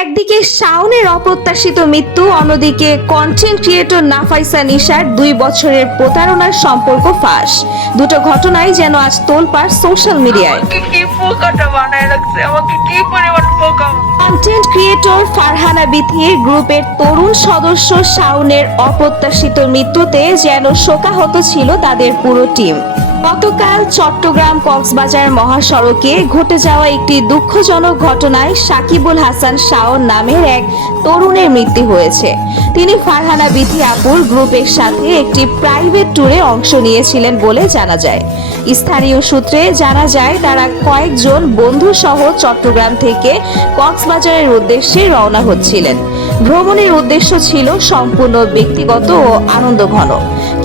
একদিকে শাওনের অপ্রত্যাশিত মৃত্যু, অন্যদিকে কন্টেন্ট ক্রিয়েটর নাফাইসা নিশার 2 বছরের প্রতারণার সম্পর্ক ফাঁস। দুটো ঘটনাই যেন আজ তোলপাড় সোশ্যাল মিডিয়ায়। কন্টেন্ট ক্রিয়েটর ফারহানা বিথির গ্রুপের তরুণ সদস্য শাওনের অপ্রত্যাশিত মৃত্যুতে যেন শোকাহত ছিল তাদের পুরো টিম। গতকাল চট্টগ্রাম কক্সবাজার মহাসড়কে ঘটে যাওয়া একটি দুঃখজনক ঘটনায় সাকিবুল হাসান শাওন নামের এক তরুণের মৃত্যু হয়েছে। তিনি ফারহানা বিথি আপুর গ্রুপের সাথে একটি প্রাইভেট ট্যুরে অংশ নিয়েছিলেন বলে জানা যায়। স্থানীয় সূত্রে জানা যায় তারা কয়েকজন বন্ধু সহ চট্টগ্রাম থেকে কক্সবাজারের উদ্দেশ্যে রওনা হচ্ছিলেন। ভ্রমণের উদ্দেশ্য ছিল সম্পূর্ণ ব্যক্তিগত ও আনন্দঘন,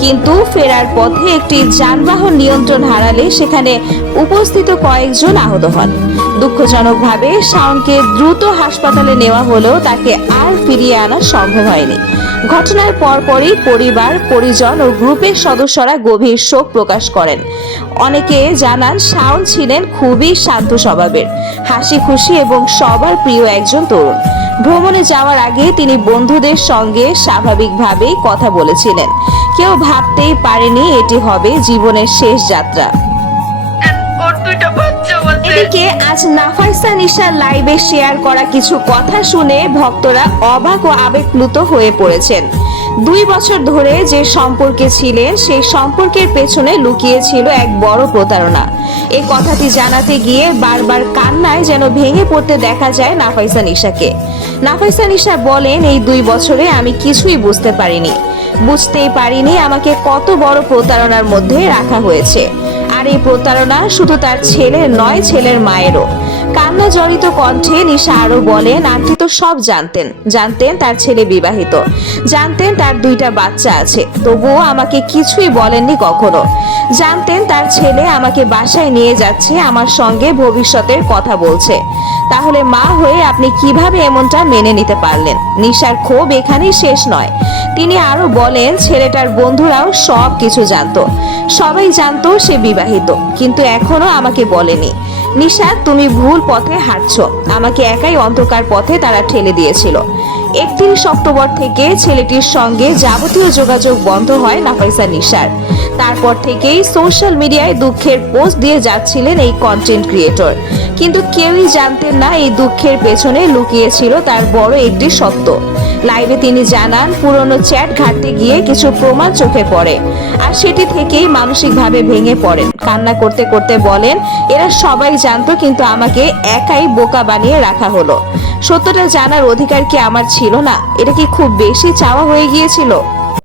কিন্তু ফেরার পথে একটি যানবাহন নিয়ন্ত্রণ হারালে সেখানে উপস্থিত কয়েকজন আহত হন। দুঃখজনকভাবে শাওনকে দ্রুত হাসপাতালে নেওয়া হলেও তাকে আর ফিরিয়ে আনা সম্ভব হয়নি। ঘটনার পরপরই পরিবার, পরিজন ও গ্রুপের সদস্যরা গভীর শোক প্রকাশ করেন। অনেকে জানান শাওন ছিলেন খুবই শান্ত স্বভাবের, হাসি খুশি এবং সবার প্রিয় একজন তরুণ। ভ্রমণে যাওয়ার আগে তিনি বন্ধুদের সঙ্গে স্বাভাবিকভাবেই কথা বলেছিলেন। কেউ ভাবতেই পারেনি এটি হবে জীবনের শেষ যাত্রা। এদিকে আজ নাফাইসা নিশার লাইভে শেয়ার করা কিছু কথা শুনে ভক্তরা অবাক ও আবেগপ্লুত হয়ে পড়েছেন। 2 বছর ধরে যে সম্পর্কে ছিলেন সেই সম্পর্কের পেছনে লুকিয়ে ছিল এক বড় প্রতারণা। এই কথাটি জানাতে গিয়ে বারবার কান্নায় যেন ভেঙে পড়তে দেখা যায় নাফাইসা নিশাকে। নাফাইসা নিশা বলেন, এই 2 বছরে আমি কিছুই বুঝতেই পারিনি আমাকে কত বড় প্রতারণার মধ্যে রাখা হয়েছে। আর এই প্রতারণা শুধু তার ছেলের নয়, ছেলের মায়েরও। কান্না জড়িত কণ্ঠে নিশা আরো বলেন, আন্টি তো সব জানতেন তার ছেলে বিবাহিত, জানতেন তার 2টা বাচ্চা আছে, তবুও আমাকে কিছুই বলেননি কখনো। জানতেন তার ছেলে আমাকে বাসায় নিয়ে যাচ্ছে, আমার সঙ্গে ভবিষ্যতের কথা বলছে। তাহলে মা হয়ে আপনি কিভাবে এমনটা মেনে নিতে পারলেন? নিশার ক্ষোভ এখানেই শেষ নয়। তিনি আরো বলেন, ছেলেটার বন্ধুরাও সব কিছু জানতো, সবাই জানতো সে বিবাহিত, কিন্তু এখনো আমাকে বলেনি। নিশা, তুমি ভুল পথে হাঁটছো, আমাকে একাই অন্ধকার পথে তারা ঠেলে দিয়েছিল। 31 অক্টোবর থেকে ছেলেটির সঙ্গে যাবতীয় যোগাযোগ বন্ধ হয় নাফাইসা নিশার। তারপর থেকেই সোশ্যাল মিডিয়ায় দুঃখের পোস্ট দিয়ে যাচ্ছিলেন এই কন্টেন্ট ক্রিয়েটর, কিন্তু কেউই জানতেন না এই দুঃখের পেছনে লুকিয়েছিল তার বড় একটি সত্য। লাইভে তিনি জানান, পুরনো চ্যাট ঘাঁটতে গিয়ে কিছু প্রমাণ চোখে পড়ে, আর সেটি থেকেই মানসিকভাবে ভেঙে পড়েন। কান্না করতে করতে বলেন, এরা সবাই জানতো, কিন্তু আমাকে একাই বোকা বানিয়ে রাখা হলো। সত্যটা জানার অধিকার কি আমার ছিল না? এটা কি খুব বেশি চাওয়া হয়ে গিয়েছিল?